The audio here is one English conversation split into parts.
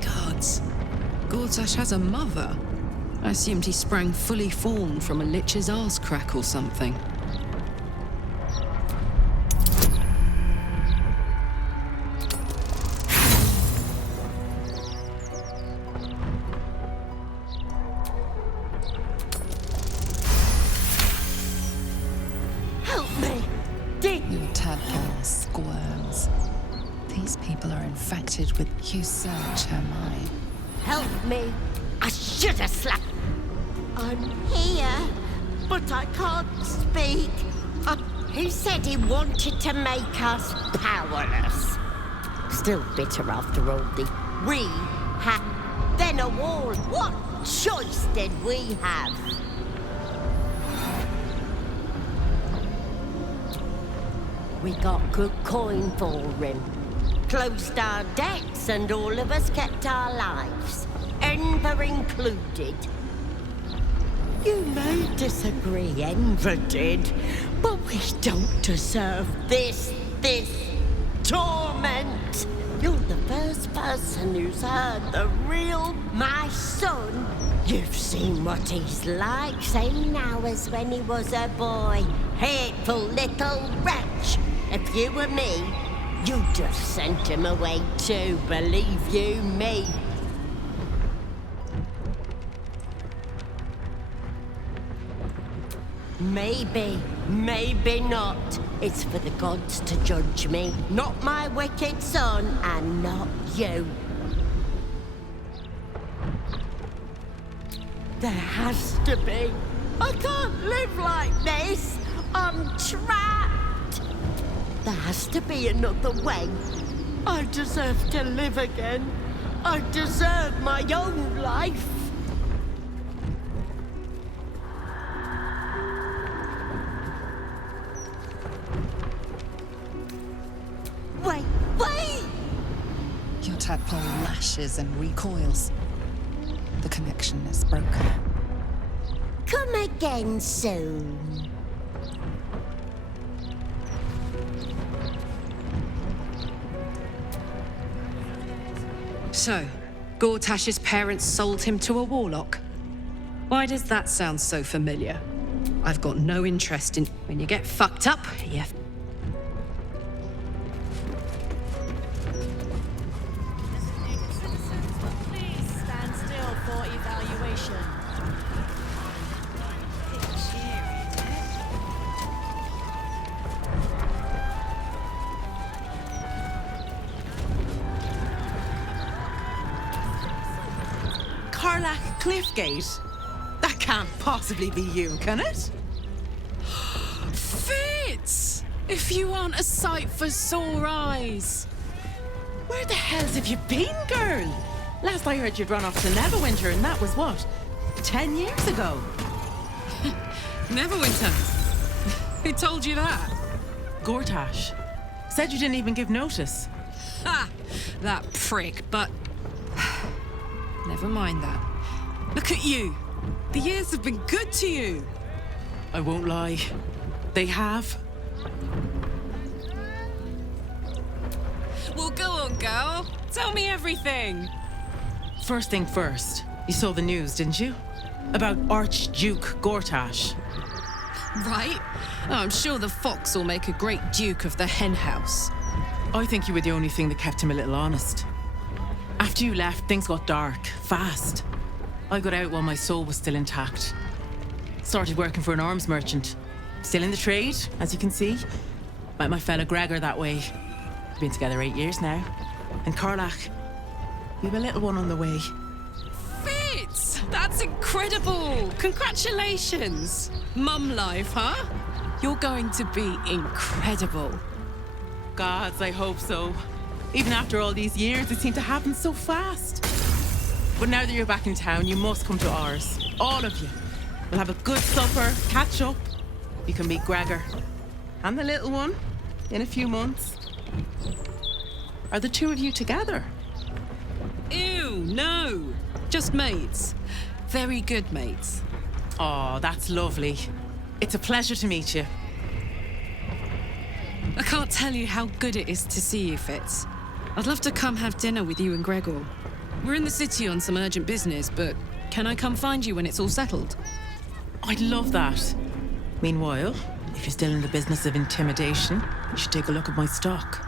Gods. Gortash has a mother. I assumed he sprang fully formed from a lich's arse crack or something. Help me! Dig! You tadpole squirms. These people are infected with... You search her mind. Help me! I should have slapped. I'm here, but I can't speak. He said he wanted to make us powerless. Still bitter after all the... We had... Then a wall. What choice did we have? We got good coin for him. Closed our debts and all of us kept our lives. Enver included. You may disagree, Enver did, but we don't deserve this torment. You're the first person who's heard the real my son. You've seen what he's like, same now as when he was a boy. Hateful little wretch. If you were me, you'd just sent him away too, believe you me. Maybe not. It's for the gods to judge me, not my wicked son, and not you. There has to be. I can't live like this. I'm trapped. There has to be another way. I deserve to live again. I deserve my own life. Wait! Your tadpole lashes and recoils. The connection is broken. Come again soon. So, Gortash's parents sold him to a warlock. Why does that sound so familiar? I've got no interest in... When you get fucked up, you... Please stand still for evaluation. Karlach Cliffgate? That can't possibly be you, can it? Fitz! If you aren't a sight for sore eyes. Where the hells have you been, girl? Last I heard you'd run off to Neverwinter, and that was what? 10 years ago? Neverwinter. Who told you that? Gortash. Said you didn't even give notice. Ha! That prick, but... Never mind that. Look at you. The years have been good to you. I won't lie. They have. Well, go on, girl. Tell me everything. First thing first, you saw the news, didn't you? About Archduke Gortash. Right? Oh, I'm sure the fox will make a great duke of the hen house. I think you were the only thing that kept him a little honest. After you left, things got dark, fast. I got out while my soul was still intact. Started working for an arms merchant. Still in the trade, as you can see. Met my fella Gregor that way. Been together 8 years now. And Karlach, we have a little one on the way. Fitz! That's incredible! Congratulations! Mum life, huh? You're going to be incredible. Gods, I hope so. Even after all these years, it seemed to happen so fast. But now that you're back in town, you must come to ours. All of you. We'll have a good supper, catch up. You can meet Gregor. And the little one in a few months. Are the two of you together? Ew, no. Just mates. Very good mates. Oh, that's lovely. It's a pleasure to meet you. I can't tell you how good it is to see you, Fitz. I'd love to come have dinner with you and Gregor. We're in the city on some urgent business, but can I come find you when it's all settled? I'd love that. Meanwhile, if you're still in the business of intimidation, you should take a look at my stock.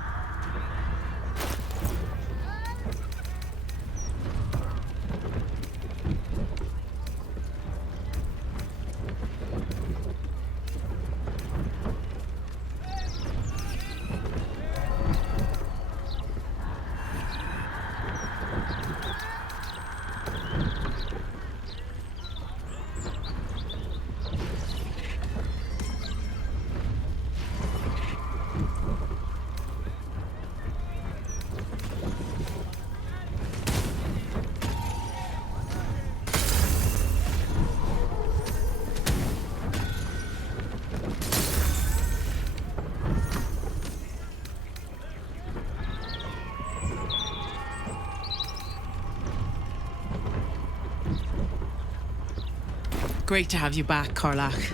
Great to have you back, Karlach.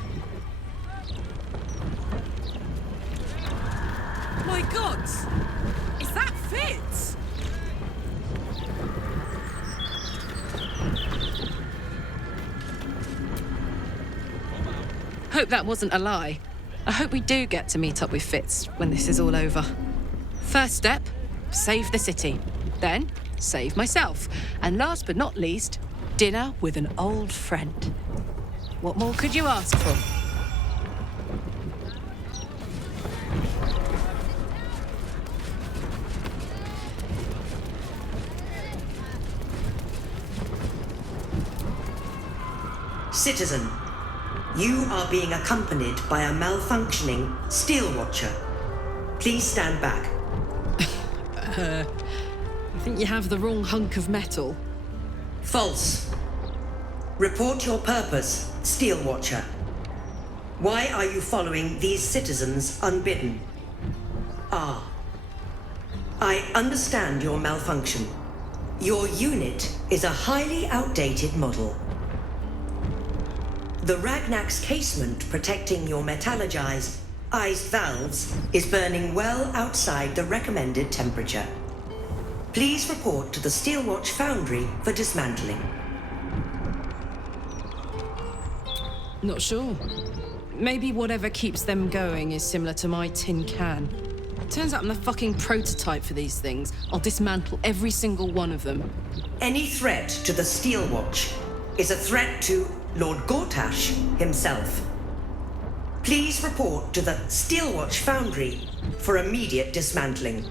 My gods! Is that Fitz? Hope that wasn't a lie. I hope we do get to meet up with Fitz when this is all over. First step, save the city. Then, save myself. And last but not least, dinner with an old friend. What more could you ask for? Citizen, you are being accompanied by a malfunctioning Steel Watcher. Please stand back. I think you have the wrong hunk of metal. False. Report your purpose, Steel Watcher. Why are you following these citizens unbidden? Ah. I understand your malfunction. Your unit is a highly outdated model. The Ragnak's casement protecting your metallogized valves is burning well outside the recommended temperature. Please report to the Steelwatch Foundry for dismantling. Not sure. Maybe whatever keeps them going is similar to my tin can. Turns out I'm the fucking prototype for these things. I'll dismantle every single one of them. Any threat to the Steelwatch is a threat to Lord Gortash himself. Please report to the Steelwatch Foundry for immediate dismantling.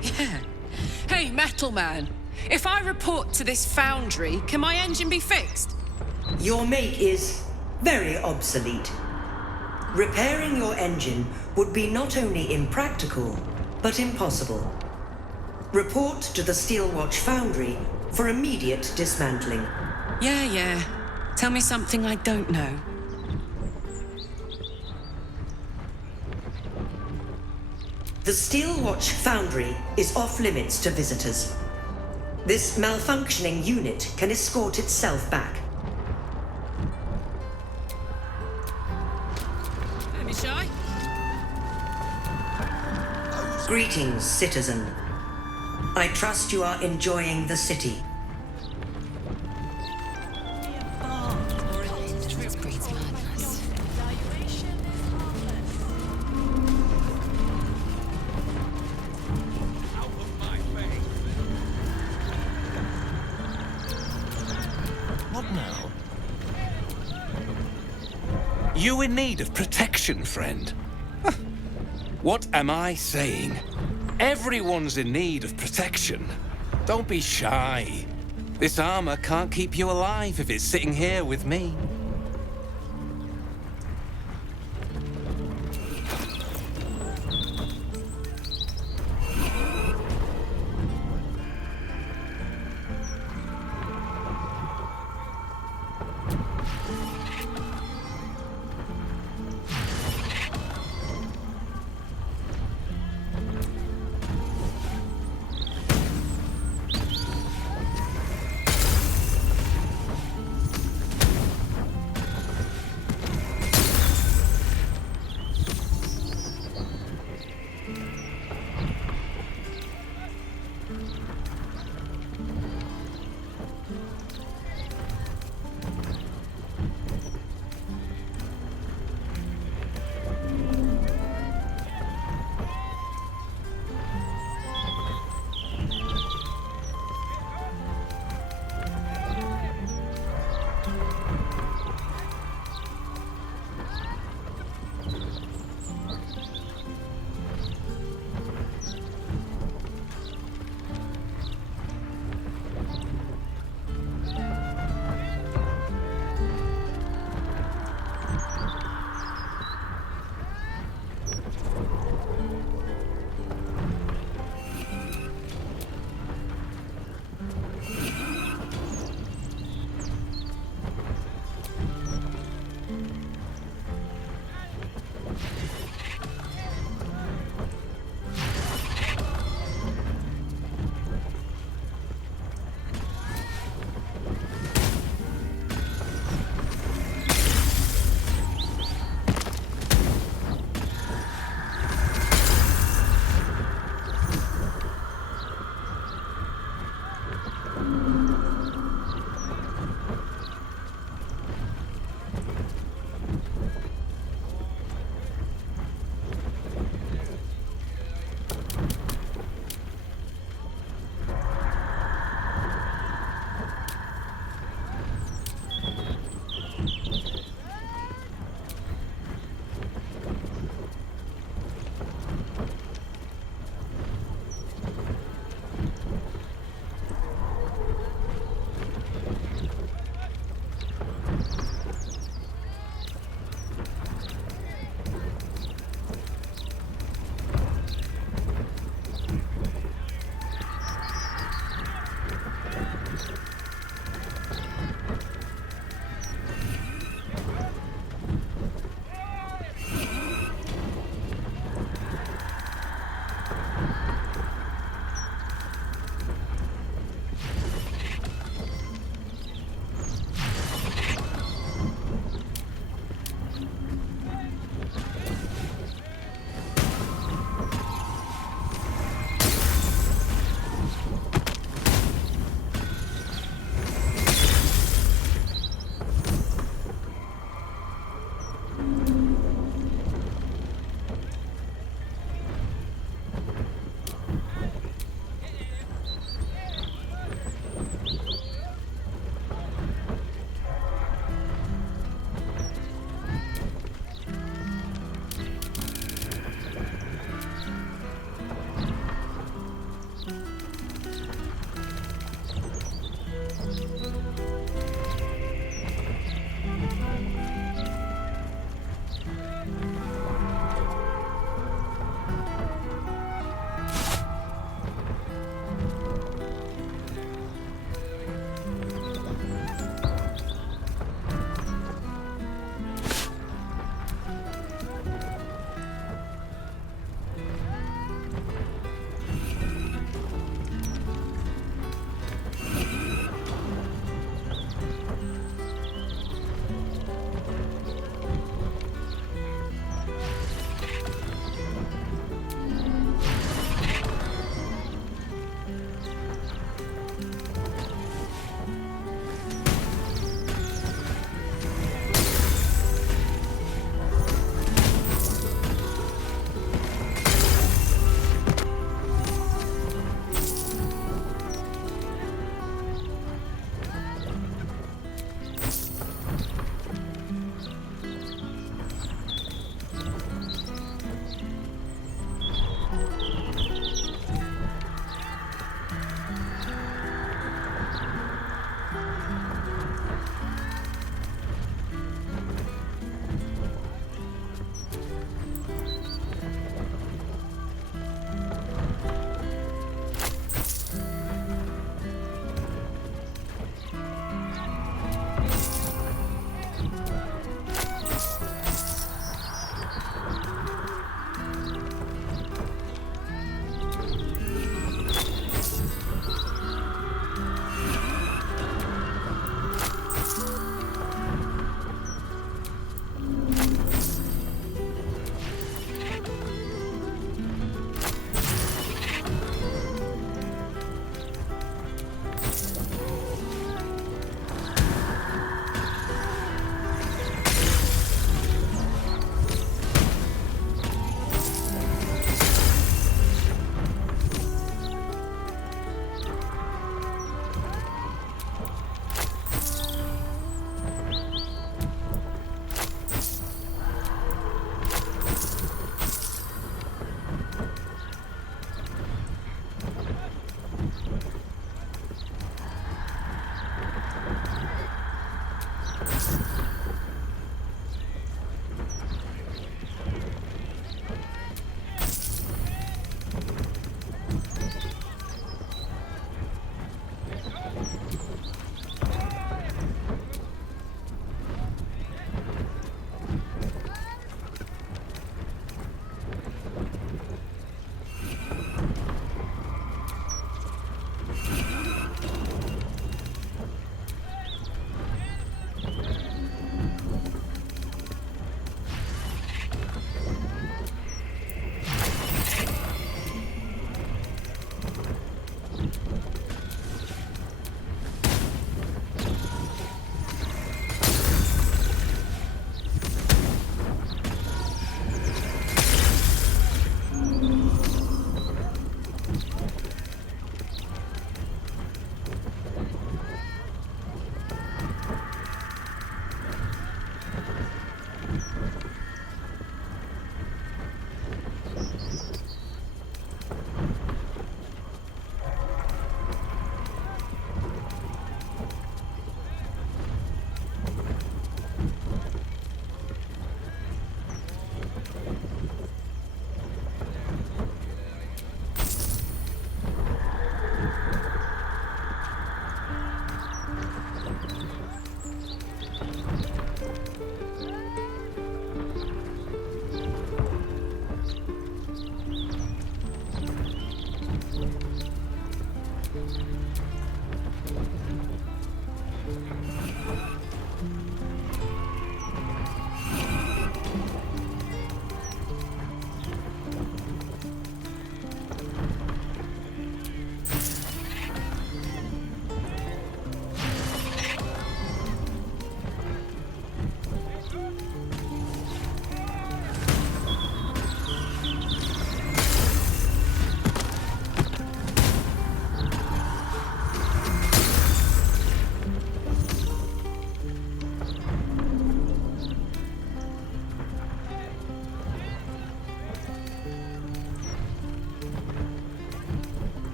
Yeah. Hey, Metal Man. If I report to this foundry, can my engine be fixed? Your make is very obsolete. Repairing your engine would be not only impractical, but impossible. Report to the Steelwatch Foundry for immediate dismantling. Yeah. Tell me something I don't know. The Steelwatch Foundry is off limits to visitors. This malfunctioning unit can escort itself back. Don't be shy. Greetings, citizen. I trust you are enjoying the city. This breeds madness. What now? You in need of protection, friend? Huh. What am I saying? Everyone's in need of protection. Don't be shy. This armor can't keep you alive if it's sitting here with me.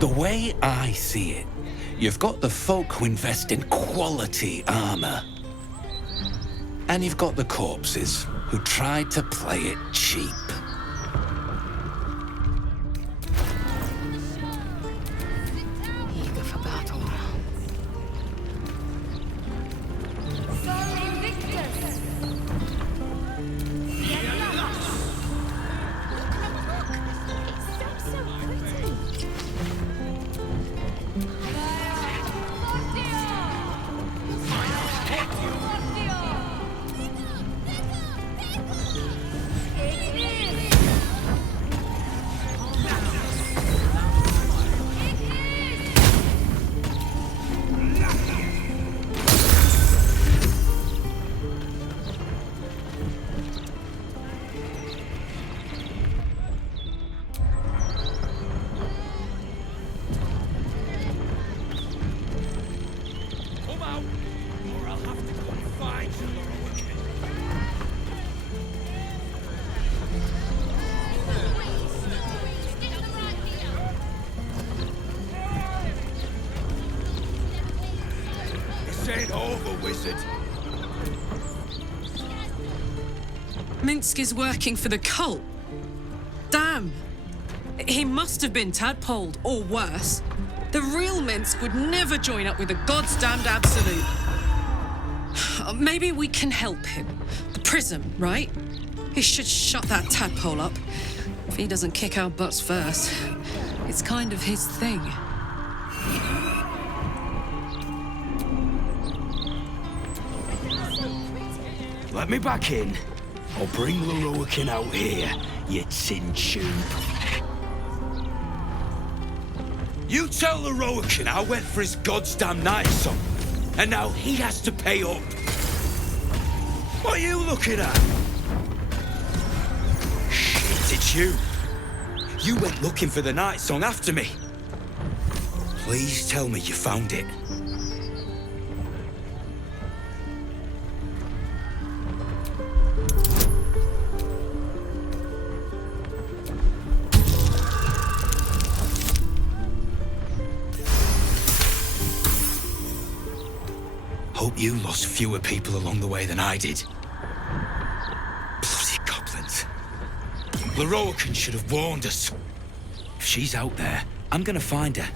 The way I see it, you've got the folk who invest in quality armor. And you've got the corpses who try to play it cheap. Eager for battle. Ain't over, wizard. Minsk is working for the cult. Damn. He must have been tadpoled, or worse. The real Minsk would never join up with the God's damned Absolute. Maybe we can help him. The Prism, right? He should shut that tadpole up. If he doesn't kick our butts first. It's kind of his thing. Let me back in. I'll bring Lorroakin out here, you tin tube. You tell Lorroakin I went for his goddamn night song, and now he has to pay up. What are you looking at? Shit, it's you. You went looking for the night song after me. Please tell me you found it. Hope you lost fewer people along the way than I did. Bloody goblins. Lorroakin should have warned us. If she's out there, I'm gonna find her.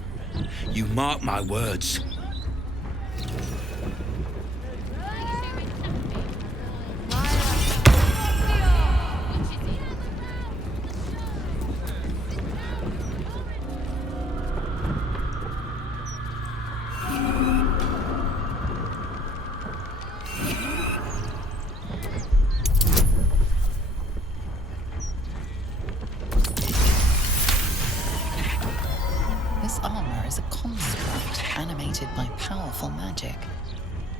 You mark my words. This armor is a construct animated by powerful magic.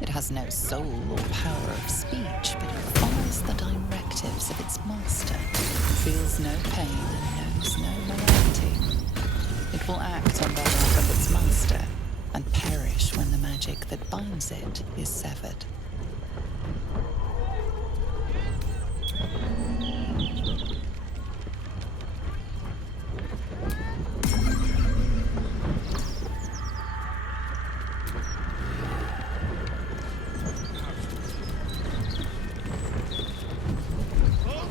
It has no soul or power of speech, but it follows the directives of its master. It feels no pain and knows no morality. It will act on behalf of its master and perish when the magic that binds it is severed.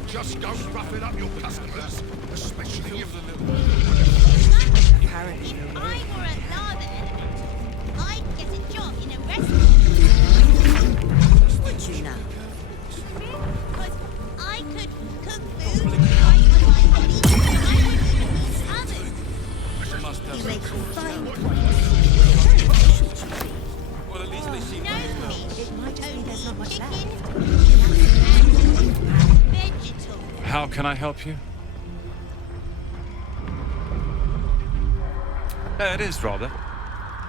Just don't rough it up your customers, especially if the little... I were at Larder. I'd get a job in a restaurant. Would you now? Because I could cook food right on my body. I wouldn't need others. You make fine points. Well, at least they seem No like fish, only chicken, and vegetable. How can I help you? It is, rather.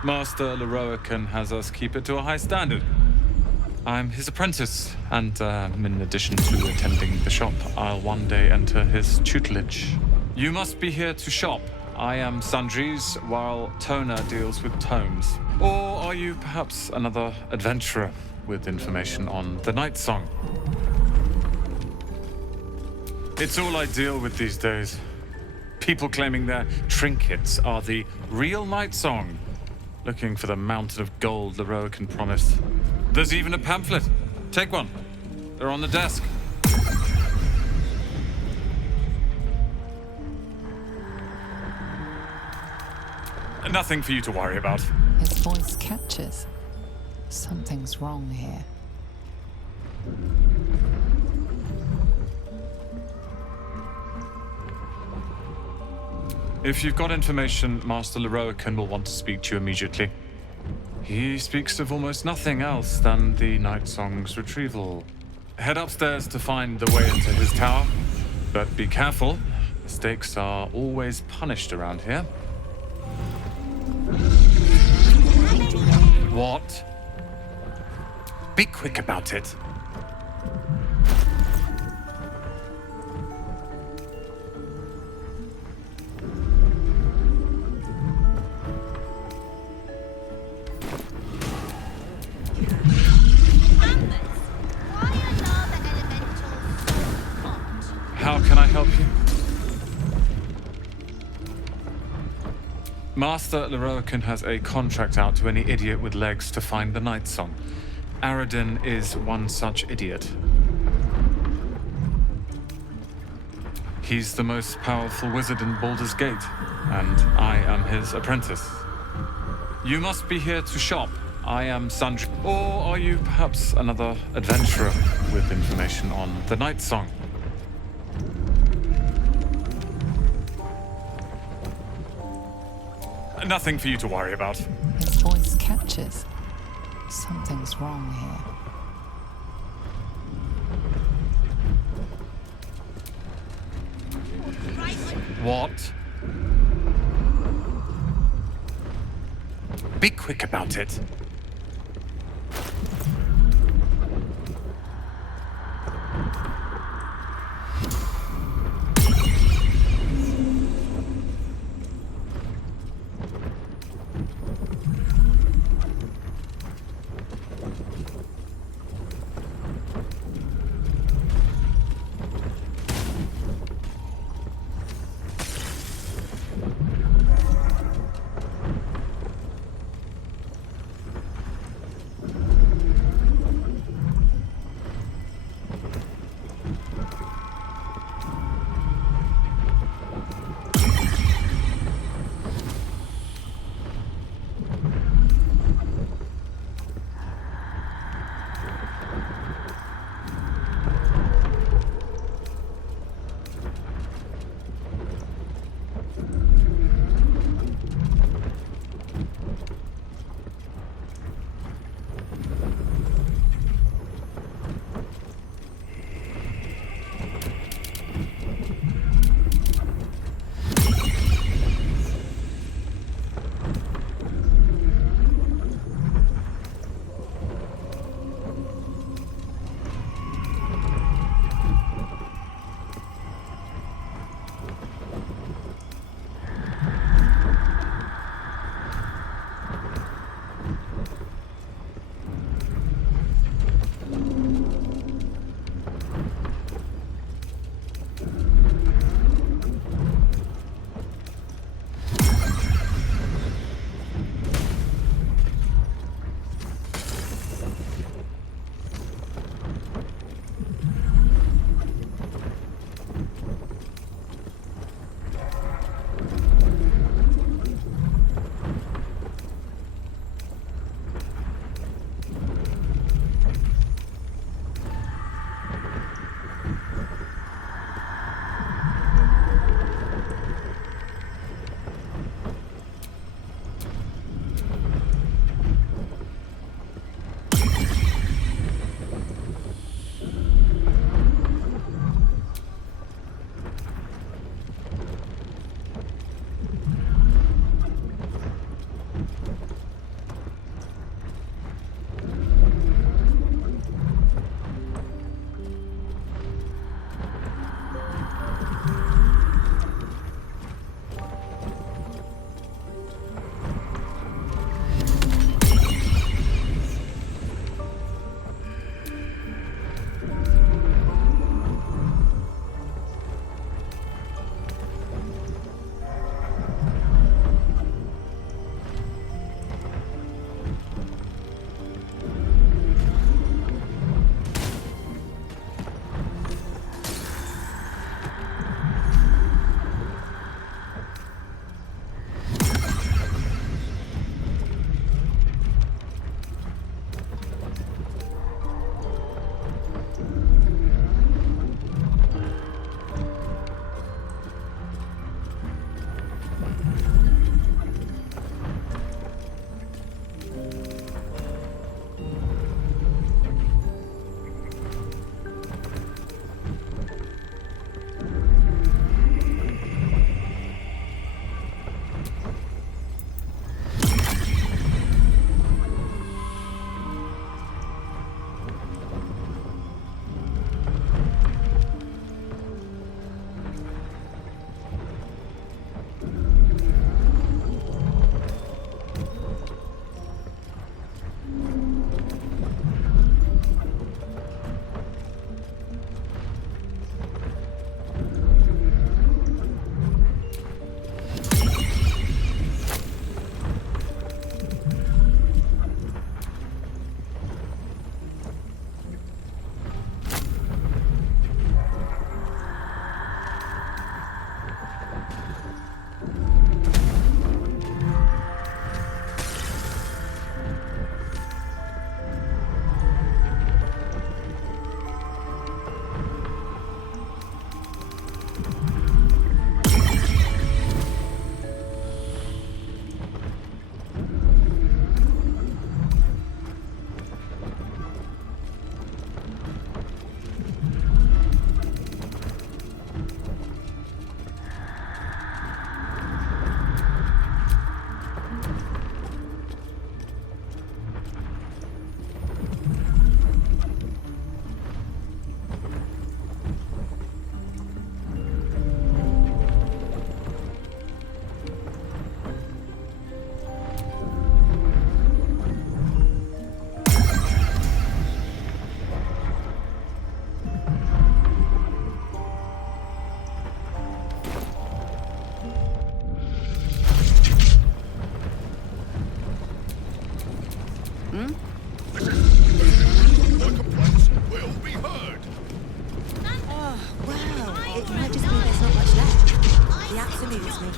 Master Lorroakin has us keep it to a high standard. I'm his apprentice, and in addition to attending the shop, I'll one day enter his tutelage. You must be here to shop. I am Sandries, while Tona deals with tomes. Or are you perhaps another adventurer with information on the Night Song? It's all I deal with these days. People claiming their trinkets are the real Night Song, looking for the mountain of gold Leroican promised. There's even a pamphlet. Take one. They're on the desk. Nothing for you to worry about. His voice catches. Something's wrong here. If you've got information, Master Leroican will want to speak to you immediately. He speaks of almost nothing else than the Night Song's retrieval. Head upstairs to find the way into his tower, but be careful. Mistakes are always punished around here. What? Be quick about it. How can I help you? Master Leroican has a contract out to any idiot with legs to find the Night Song. Aradin is one such idiot. He's the most powerful wizard in Baldur's Gate, and I am his apprentice. You must be here to shop. I am Sundry. Or are you perhaps another adventurer with information on the Night Song? Nothing for you to worry about. His voice catches. Something's wrong here. What? Be quick about it.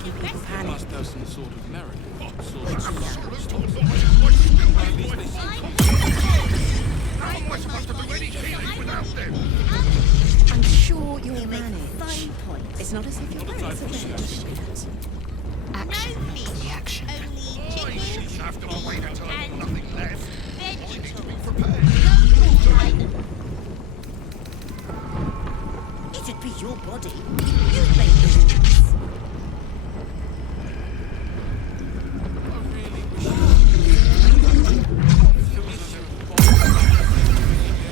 making people panic. Must have some sort of merit. How am I supposed to do any healing without them? I'm sure you'll manage. Fine point. It's not as if you're Action. Reaction. I shouldn't have to wait until I've got nothing left. I need to be prepared. It'd be your body. You'd make the rules.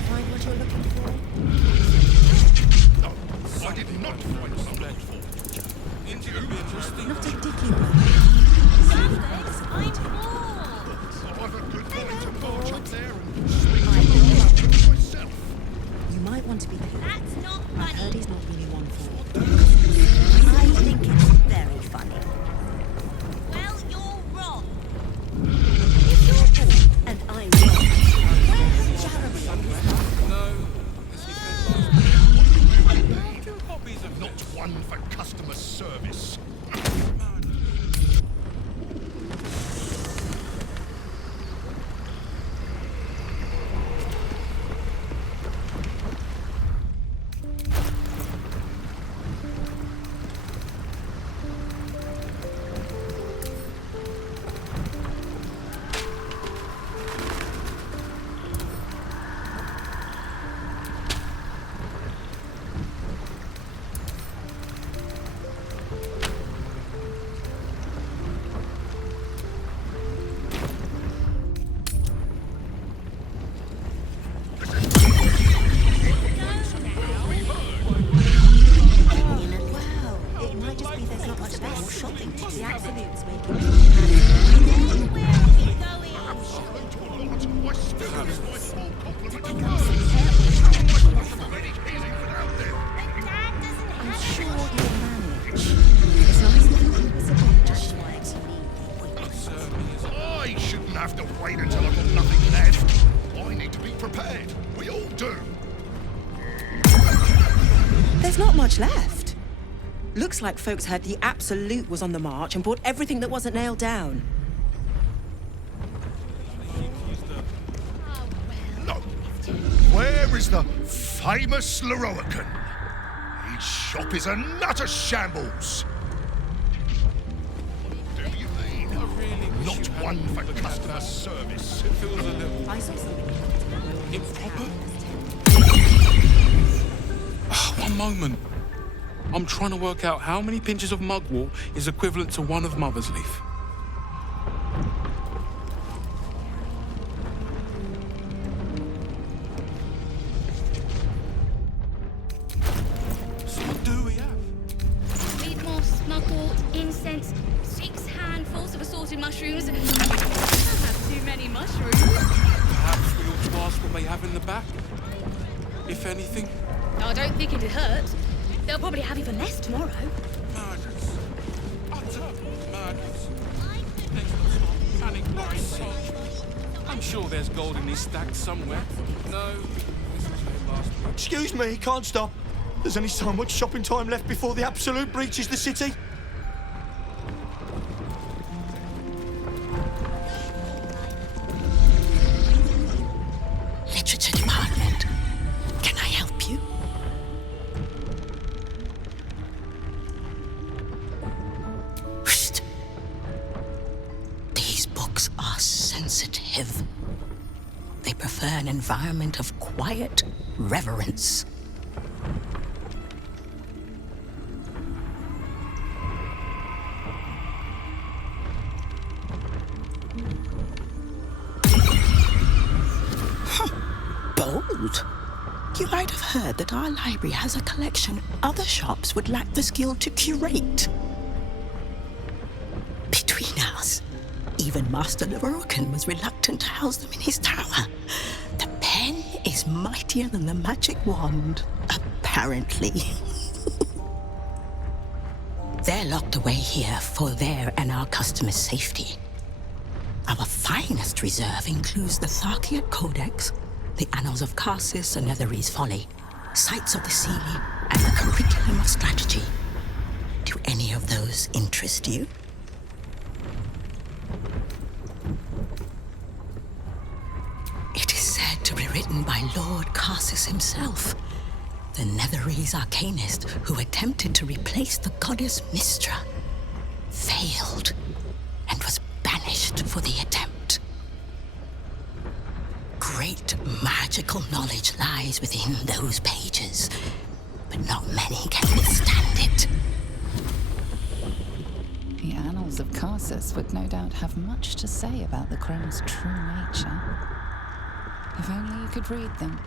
Find what you're looking for. No, I did not find something for. Not a dicky one. I've a good point to march up there and speak to myself. You might want to be careful. That's not I've funny. heard he's not really one for. I think it's very funny. Well, you're wrong. If you're bored and I'm wrong, where has Jeremy on his life? Not one for customer service. Wow, it might just be there's not much more shopping to do. The Absolute's making me Where are we going? Absolute or not, I still have my full complement of Become cards. some How am I supposed to do any healing without them? But Dad doesn't I'm have sure any. you'll manage. As long as the food is about just right. I shouldn't have to wait until I've got nothing left. I need to be prepared. We all do. There's not much left. Looks like folks heard the Absolute was on the march and bought everything that wasn't nailed down. No. Where is the famous Leroican? His shop is a nutter shambles. Do you mean not one for customer service? It feels a little. I saw something. One moment. I'm trying to work out how many pinches of mugwort is equivalent to one of Mother's Leaf. So what do we have? Weed moss, mugwort, incense, 6 handfuls of assorted mushrooms. I have too many mushrooms. Perhaps we ought to ask what they have in the back. If anything. I don't think it'd hurt. They'll probably have even less tomorrow. Madness. Utter madness. Let's not start panic buying. I'm sure there's gold in these stacks somewhere. No, this was their last week. Excuse me, can't stop. There's only so much shopping time left before the Absolute breaches the city. Literature department. Can I help you? Psst. These books are sensitive. They prefer an environment of quiet reverence. Bold. You might have heard that our library has a collection other shops would lack the skill to curate. Between us, even Master Leroican was reluctant to house them in his tower. The pen is mightier than the magic wand, apparently. They're locked away here for their and our customers' safety. Our finest reserve includes the Tharkiot Codex, the Annals of Karsus and Netherese Folly, Sights of the Seelie, and the Curriculum of Strategy. Do any of those interest you? It is said to be written by Lord Carsus himself, the Netherese arcanist who attempted to replace the goddess Mystra, failed, and was banished for the attempt. Great magical knowledge lies within those pages, but not many can withstand it. The annals of Carsus would no doubt have much to say about the Crone's true nature. If only you could read them.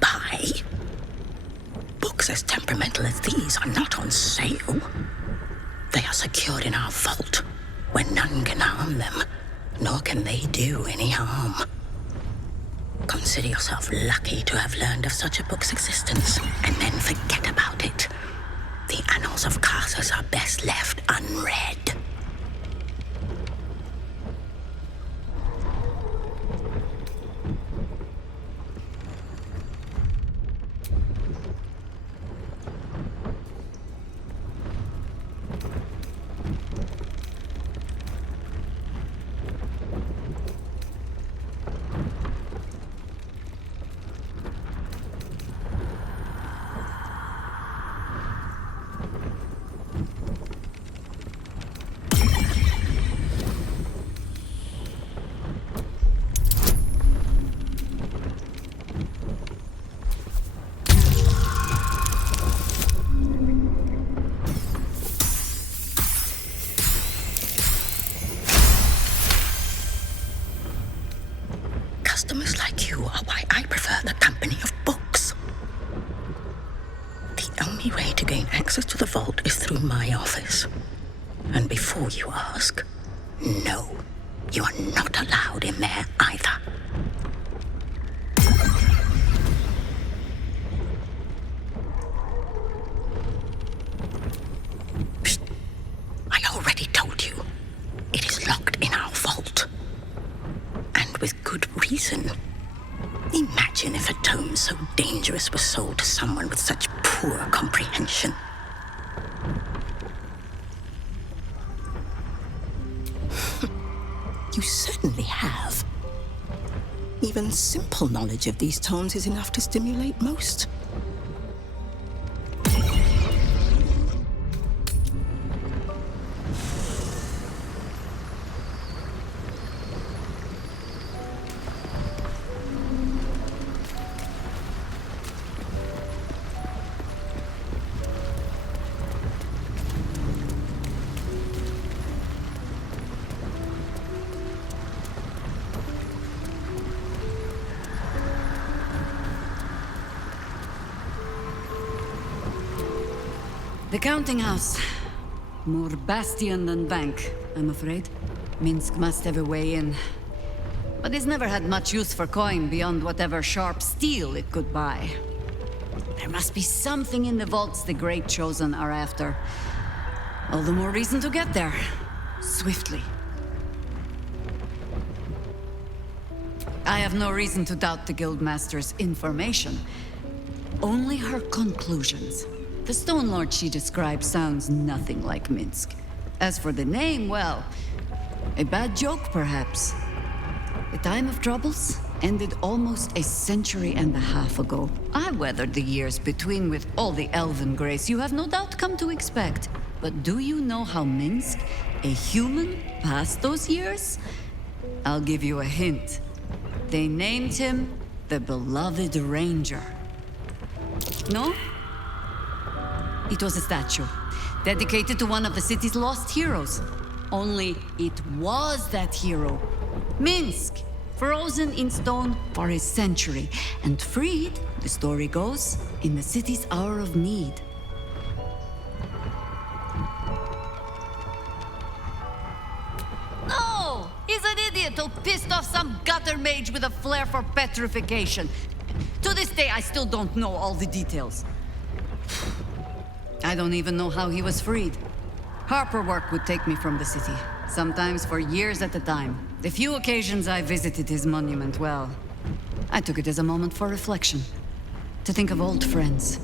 Buy? Books as temperamental as these are not on sale. They are secured in our vault, where none can harm them, nor can they do any harm. Consider yourself lucky to have learned of such a book's existence, and then forget about it. The annals of Carsus are best left unread. Customers like you are why I prefer the company of books. The only way to gain access to the vault is through my office. And before you ask, no, you are not allowed in there either. Psst. I already told you. It is locked in our vault. And with good reason. Imagine if a tome so dangerous was sold to someone with such poor comprehension. You certainly have. Even simple knowledge of these tomes is enough to stimulate most. The counting house. More bastion than bank, I'm afraid. Minsk must have a way in. But it's never had much use for coin beyond whatever sharp steel it could buy. There must be something in the vaults the Great Chosen are after. All the more reason to get there. Swiftly. I have no reason to doubt the Guildmaster's information. Only her conclusions. The Stone Lord she describes sounds nothing like Minsk. As for the name, well, a bad joke, perhaps. The time of troubles ended almost a century and a half ago. I weathered the years between with all the elven grace you have no doubt come to expect. But do you know how Minsk, a human, passed those years? I'll give you a hint. They named him the Beloved Ranger. No? It was a statue, dedicated to one of the city's lost heroes. Only it was that hero, Minsk, frozen in stone for a century, and freed, the story goes, in the city's hour of need. No! He's an idiot who pissed off some gutter mage with a flair for petrification. To this day, I still don't know all the details. I don't even know how he was freed. Harper work would take me from the city, sometimes for years at a time. The few occasions I visited his monument, well, I took it as a moment for reflection. To think of old friends,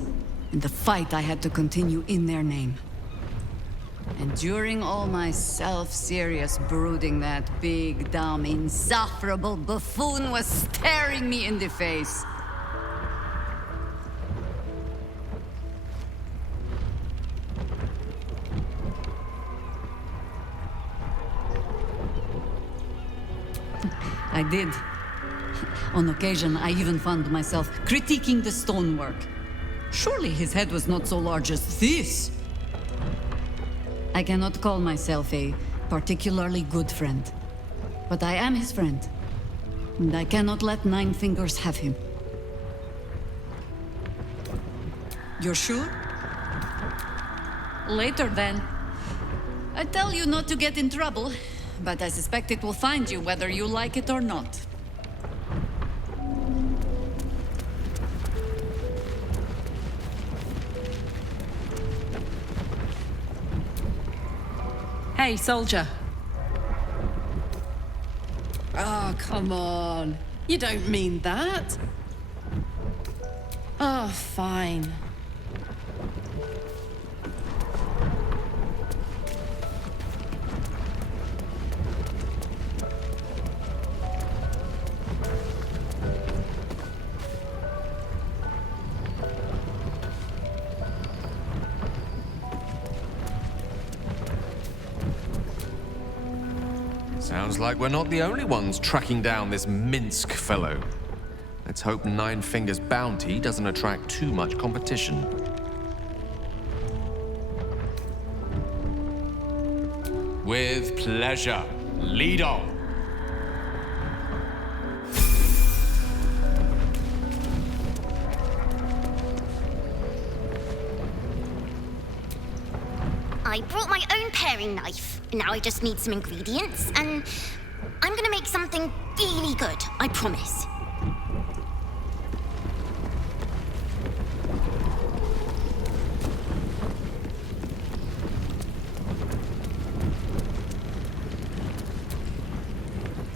and the fight I had to continue in their name. And during all my self-serious brooding, that big, dumb, insufferable buffoon was staring me in the face. I did. On occasion, I even found myself critiquing the stonework. Surely his head was not so large as this. I cannot call myself a particularly good friend, but I am his friend, and I cannot let Nine Fingers have him. You're sure? Later, then. I tell you not to get in trouble, but I suspect it will find you whether you like it or not. Hey, soldier. Oh, come on. You don't mean that. Oh, fine. Sounds like we're not the only ones tracking down this Minsk fellow. Let's hope Nine Fingers' bounty doesn't attract too much competition. With pleasure. Lead on. I brought my own paring knife. Now I just need some ingredients, and I'm gonna make something really good, I promise.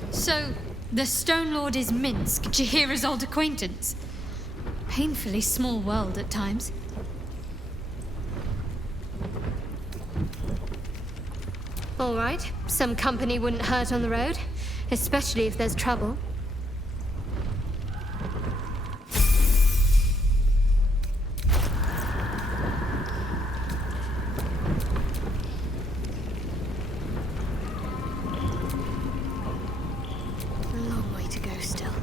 So, the Stone Lord is Minsk, Jaheira's old acquaintance. Painfully small world at times. All right, some company wouldn't hurt on the road, especially if there's trouble. A long way to go still.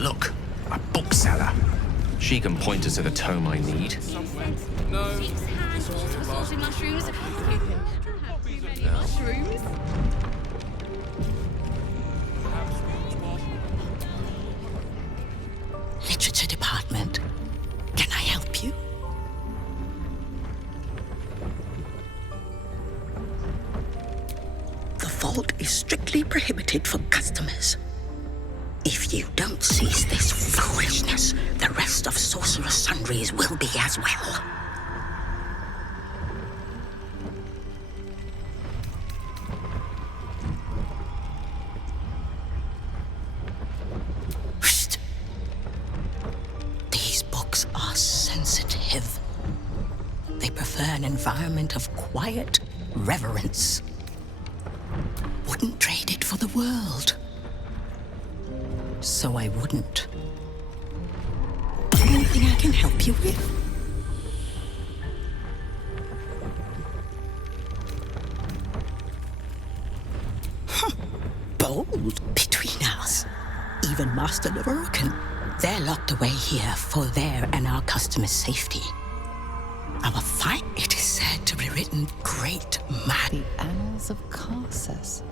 Look, a bookseller. She can point us to the tome I need. No. Six handfuls of assorted mushrooms. You can have too many mushrooms. Literature department. Can I help you? The vault is strictly prohibited for customers. If you don't cease this foolishness, the rest of Sorcerer's Sundries will be as well. Psst. These books are sensitive. They prefer an environment of quiet reverence. Wouldn't trade it for the world. So I wouldn't. Anything I can help you with? Bold between us. Even Master Lorokan. They're locked away here for their and our customers' safety. Our fight, it is said to be written great man. The Annals of Karsus.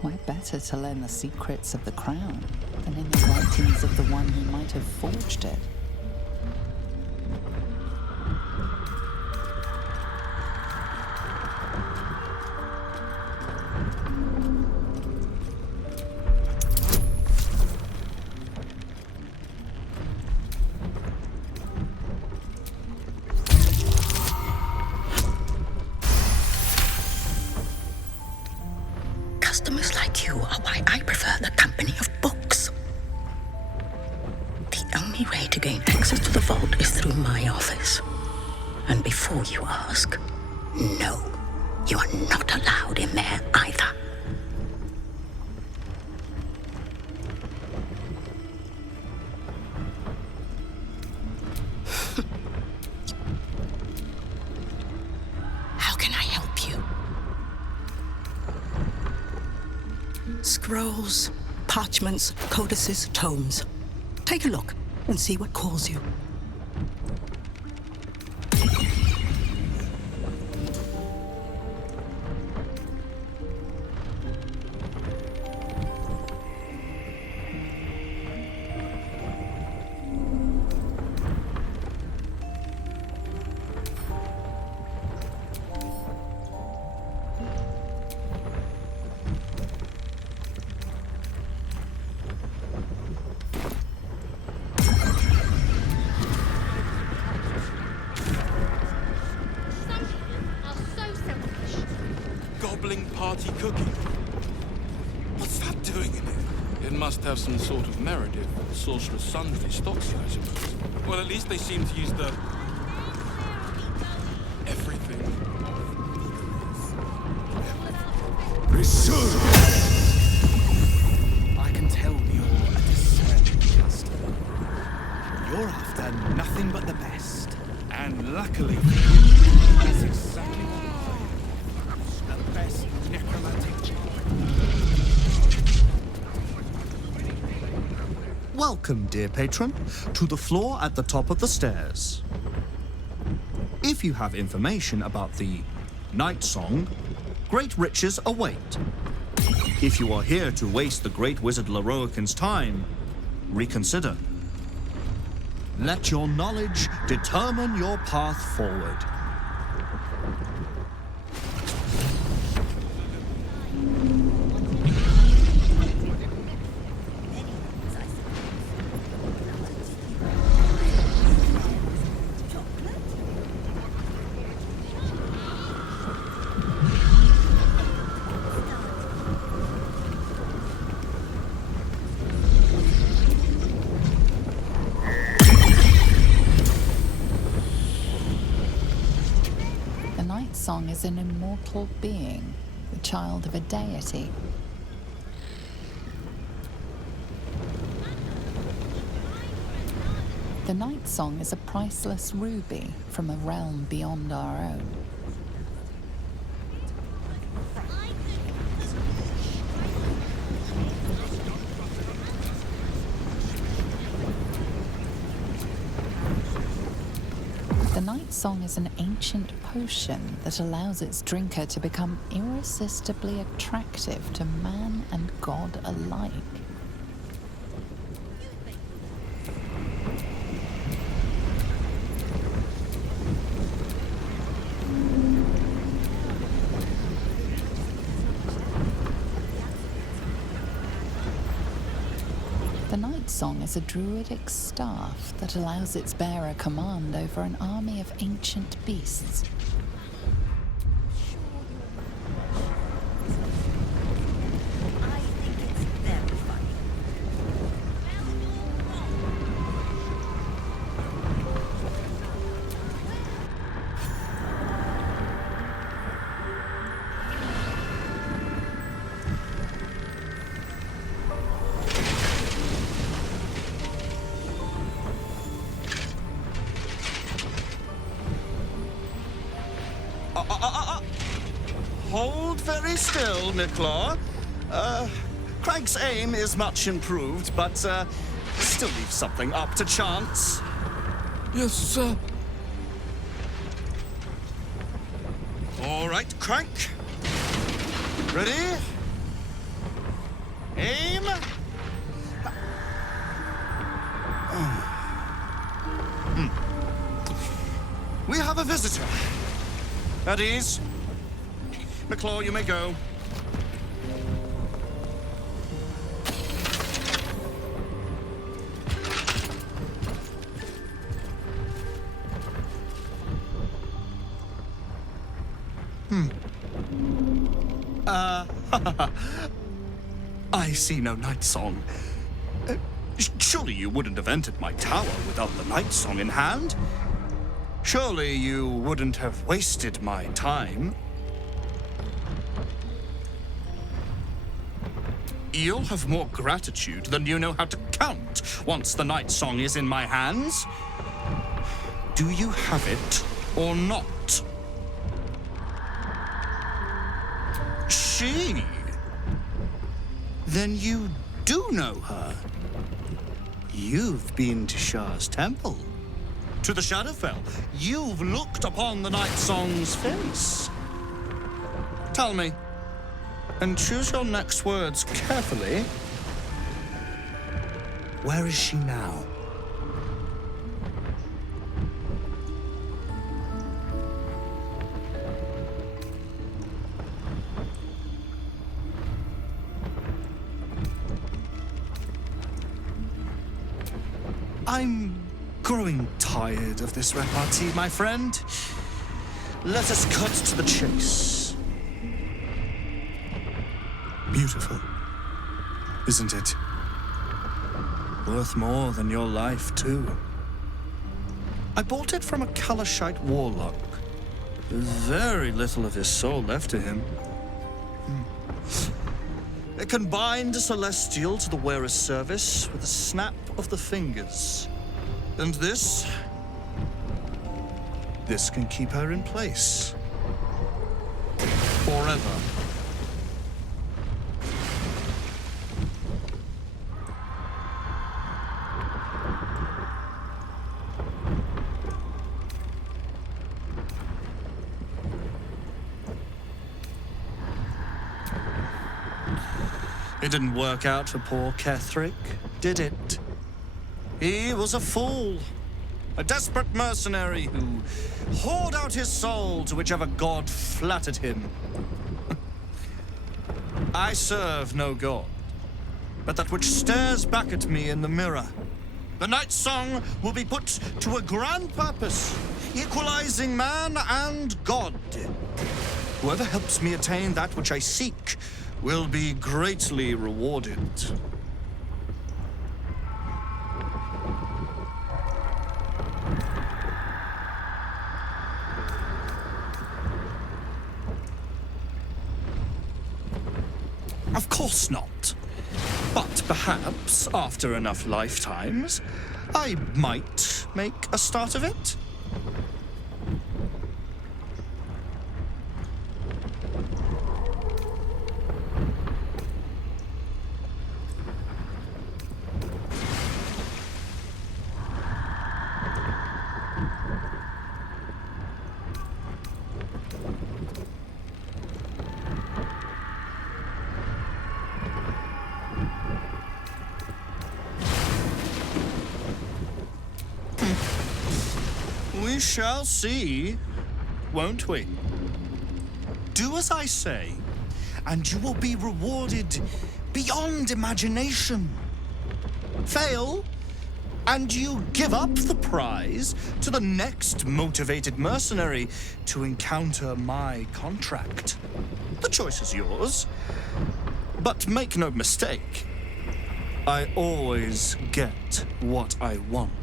Why better to learn the secrets of the crown than in the writings of the one who might have forged it? Customers like you are why I prefer the company of books. The only way to gain access to the vault is through my office. And before you ask, no, you are not allowed in there either. How can I help you? Scrolls, parchments, codices, tomes. Take a look and see what calls you. Gobbling party cookie. What's that doing in here? It must have some sort of merit if Sorcerer's Sundries stocks it, I suppose. Well, at least they seem to use the... everything. Reserve! I can tell you're a discerning customer. You're after nothing but the best. And luckily, that's exactly what the best necromantic. Welcome, dear patron, to the floor at the top of the stairs. If you have information about the Night Song, great riches await. If you are here to waste the great wizard Loroakan's time, reconsider. Let your knowledge determine your path forward. Song is an immortal being, the child of a deity. The Night Song is a priceless ruby from a realm beyond our own. Night Song is an ancient potion that allows its drinker to become irresistibly attractive to man and god alike. The Night Song is a druidic staff that allows its bearer command over an army of ancient beasts. Hold very still, Nicklaw. Craig's aim is much improved, but still leaves something up to chance. Yes, sir. All right, Crank. Ready? Aim. We have a visitor. At ease. McClaw, you may go. I see no Night Song. Surely you wouldn't have entered my tower without the Night Song in hand? Surely you wouldn't have wasted my time? You'll have more gratitude than you know how to count once the Night Song is in my hands. Do you have it or not? She? Then you do know her. You've been to Shah's temple, to the Shadowfell. You've looked upon the Night Song's face. Tell me, and choose your next words carefully. Where is she now? I'm growing tired of this repartee, my friend. Let us cut to the chase. Beautiful, isn't it? Worth more than your life, too. I bought it from a Kalashite warlock. There's very little of his soul left to him. It can bind a celestial to the wearer's service with a snap of the fingers. And this can keep her in place. Forever. It didn't work out for poor Ketherick, did it? He was a fool. A desperate mercenary who poured out his soul to whichever god flattered him. I serve no god, but that which stares back at me in the mirror. The Night Song will be put to a grand purpose, equalizing man and god. Whoever helps me attain that which I seek will be greatly rewarded. Of course not. But perhaps, after enough lifetimes, I might make a start of it. We shall see, won't we? Do as I say, and you will be rewarded beyond imagination. Fail, and you give up the prize to the next motivated mercenary to encounter my contract. The choice is yours, but make no mistake, I always get what I want.